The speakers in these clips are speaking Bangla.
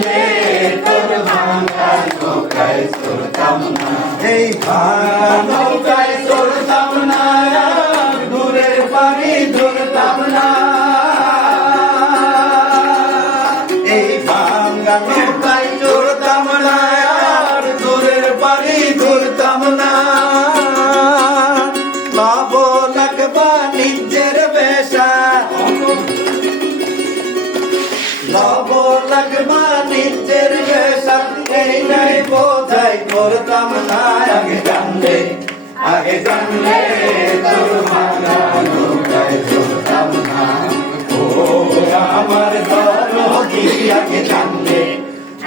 জানলে তোর ভাঙা নৌকায় চড়তাম না। এই ভাঙা নৌকায় চড়তাম না, দূরের পানি ধরতাম না। এই ভাঙা নৌকায় চড়তাম না, দূরের পানি ধরতাম না। লাভ লাগবা নিজের বেশা, লাভ লাগবা নিজের বেশা, এই নাই বোঝাই করতাম না। আগে জানলে, আগে জানলে তোর ভাঙা নৌকায় চড়তাম না। ও আমার দরদি, আগে জানলে,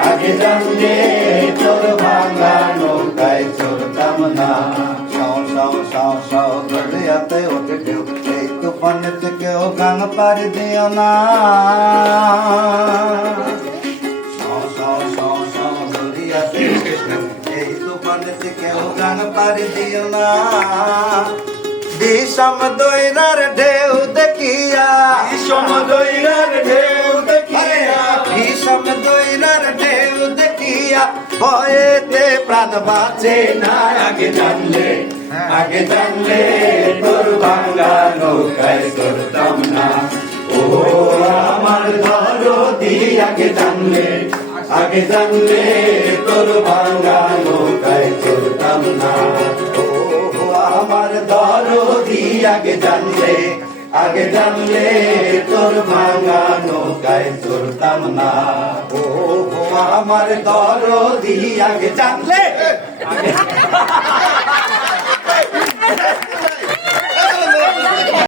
আগে জানলে তোর ভাঙা নৌকায় চড়তাম না। সাও সাও সাও সাও দরিয়াতে ওঠে ঢেউ, এই তুফানেতে কেউ গান পাড়ি দিও না। সাও সাও সাও সাও দরিয়াতে ওঠে ঢেউ, এই তুফানেতে কেউ গান পাড়ি দিও না। বিষম দৈরার ঢেউ দেখিয়া, বিষম দৈরার ঢেউ দেখিয়া, বিষম দৈরার ঢেউ দেখিয়া ভয়েতে প্রাণ বাঁচে না। আগে জানলে, আগে জানলে তোর ভাঙা নৌকায় চড়তাম না। ও আমার দরদি, আগে জানলে, আগে জানলে তোর ভাঙা নৌকায় চড়তাম না। ও আমার দরদি, আগে জানলে, আগে জানলে তোর ভাঙা নৌকায় চড়তাম না। ও আমার দরদি, আগে জানলে,